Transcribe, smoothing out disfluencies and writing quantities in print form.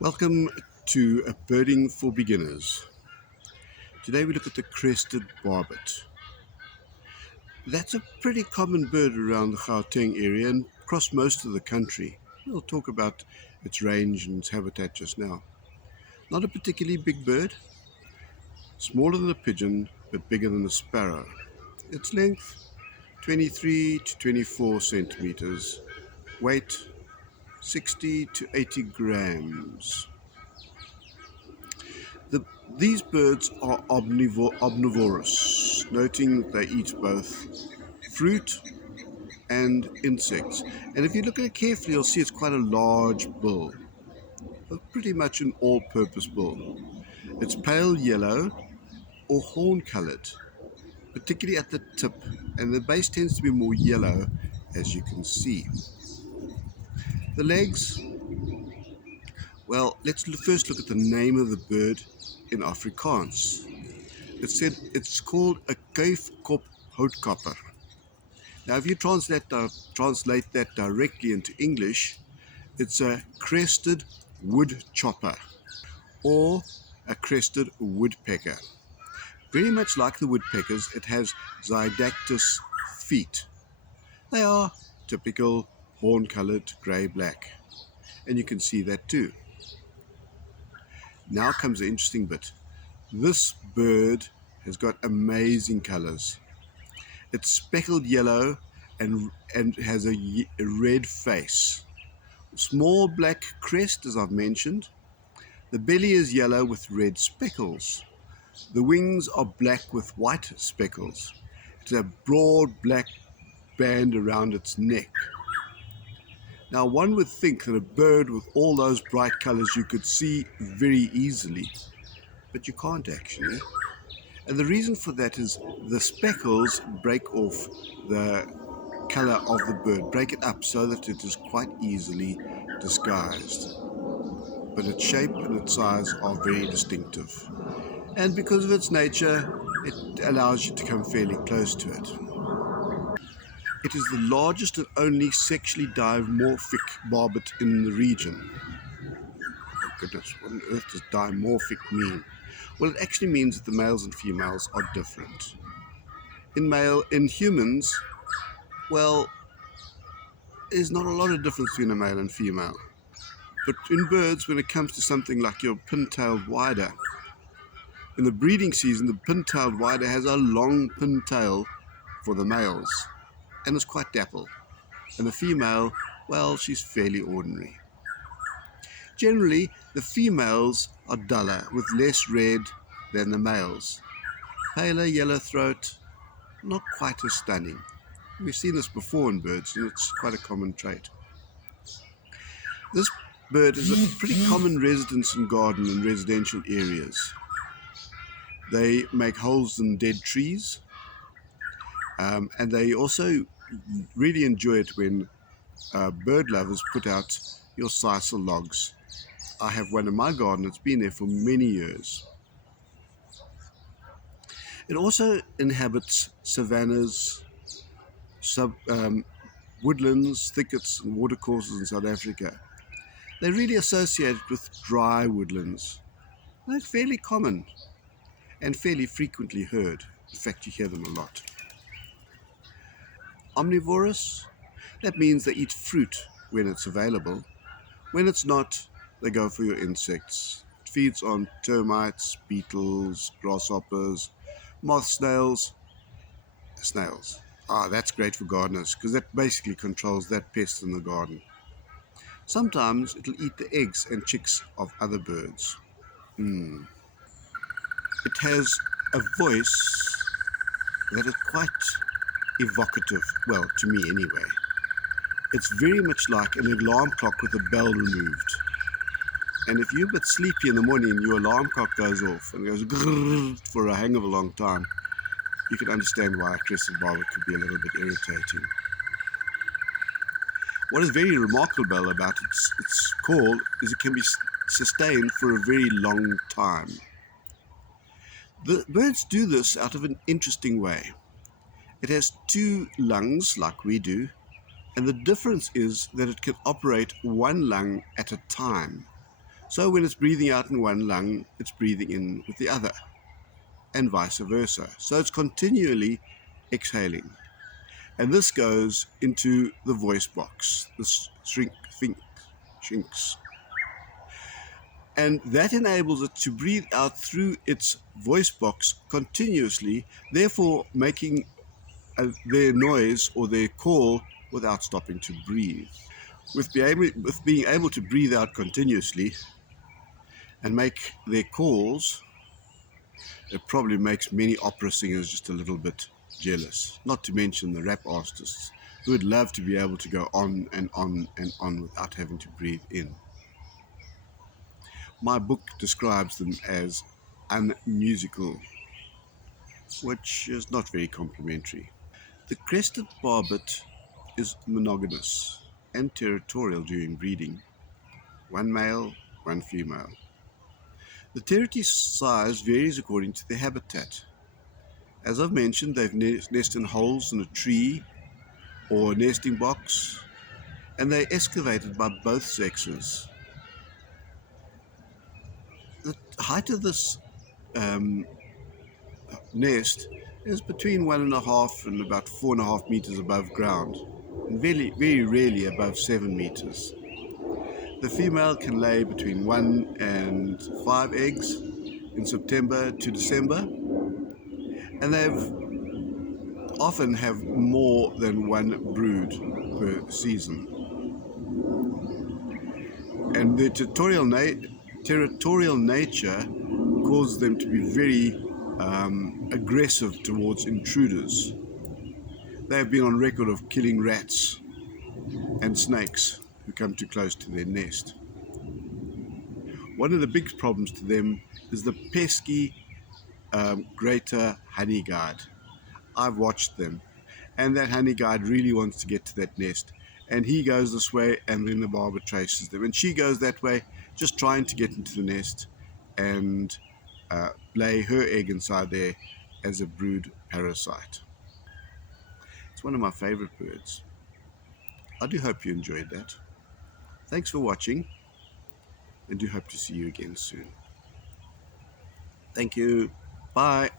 Welcome to A Birding for Beginners. Today we look at the Crested Barbet. That's a pretty common bird around the Gauteng area and across most of the country. We'll talk about its range and its habitat just now. Not a particularly big bird, smaller than a pigeon but bigger than a sparrow. Its length 23 to 24 centimeters, weight 60 to 80 grams. These birds are omnivorous, noting they eat both fruit and insects. And if you look at it carefully, you'll see it's quite a large bill, pretty much an all-purpose bill. It's pale yellow or horn-colored, particularly at the tip, and the base tends to be more yellow, as you can see. The legs, well, let's first look at the name of the bird in Afrikaans. It's called a kuifkop houtkapper. Now, if you translate that directly into English, it's a crested wood chopper or a crested woodpecker. Very much like the woodpeckers, it has zygactus feet. They are typical horn-colored grey-black, and you can see that too. Now comes the interesting bit. This bird has got amazing colors. It's speckled yellow and has a red face. Small black crest, as I've mentioned. The belly is yellow with red speckles. The wings are black with white speckles. It's a broad black band around its neck. Now, one would think that a bird with all those bright colors you could see very easily, but you can't actually. And the reason for that is the speckles break off the color of the bird, break it up so that it is quite easily disguised. But its shape and its size are very distinctive. And because of its nature, it allows you to come fairly close to it. It is the largest and only sexually dimorphic barbet in the region. Oh goodness, what on earth does dimorphic mean? Well, it actually means that the males and females are different. In humans, well, there's not a lot of difference between a male and female. But in birds, when it comes to something like your pin-tailed wider, in the breeding season, the pin-tailed wider has a long pin tail for the males, and is quite dapple. And the female, well, she's fairly ordinary. Generally, the females are duller, with less red than the males. Paler yellow throat, not quite as stunning. We've seen this before in birds, and it's quite a common trait. This bird is a pretty common residence in garden and residential areas. They make holes in dead trees, and they also really enjoy it when bird lovers put out your sisal logs. I have one in my garden that's been there for many years. It also inhabits savannas, woodlands, thickets and watercourses in South Africa. They're really associated with dry woodlands. They're fairly common and fairly frequently heard. In fact, you hear them a lot. Omnivorous, that means they eat fruit when it's available. When it's not, they go for your insects. It feeds on termites, beetles, grasshoppers, moth snails. That's great for gardeners because that basically controls that pest in the garden. Sometimes it'll eat the eggs and chicks of other birds. It has a voice that is quite evocative, well, to me anyway. It's very much like an alarm clock with a bell removed. And if you're a bit sleepy in the morning and your alarm clock goes off and goes grrrr for a hang of a long time, you can understand why a crested barbet could be a little bit irritating. What is very remarkable about its call is it can be sustained for a very long time. The birds do this out of an interesting way. It has two lungs like we do, and the difference is that it can operate one lung at a time. So when it's breathing out in one lung, it's breathing in with the other, and vice versa. So it's continually exhaling. And this goes into the voice box, the shrinks. And that enables it to breathe out through its voice box continuously, therefore making their noise or their call without stopping to breathe. With being able to breathe out continuously and make their calls, it probably makes many opera singers just a little bit jealous, not to mention the rap artists who would love to be able to go on and on and on without having to breathe in. My book describes them as unmusical, which is not very complimentary. The Crested Barbet is monogamous and territorial during breeding. One male, one female. The territory size varies according to their habitat. As I've mentioned, they nest in holes in a tree or a nesting box, and they're excavated by both sexes. The height of this nest is between 1.5 and about 4.5 meters above ground, and very, very rarely above 7 meters. The female can lay between 1 and 5 eggs in September to December, and they often have more than one brood per season. And their territorial nature causes them to be very aggressive towards intruders. They have been on record of killing rats and snakes who come too close to their nest. One of the big problems to them is the pesky greater honey guide. I've watched them, and that honey guide really wants to get to that nest, and he goes this way and then the barbet traces them, and she goes that way just trying to get into the nest and lay her egg inside there as a brood parasite. It's one of my favorite birds. I do hope you enjoyed that. Thanks for watching, and do hope to see you again soon. Thank you. Bye.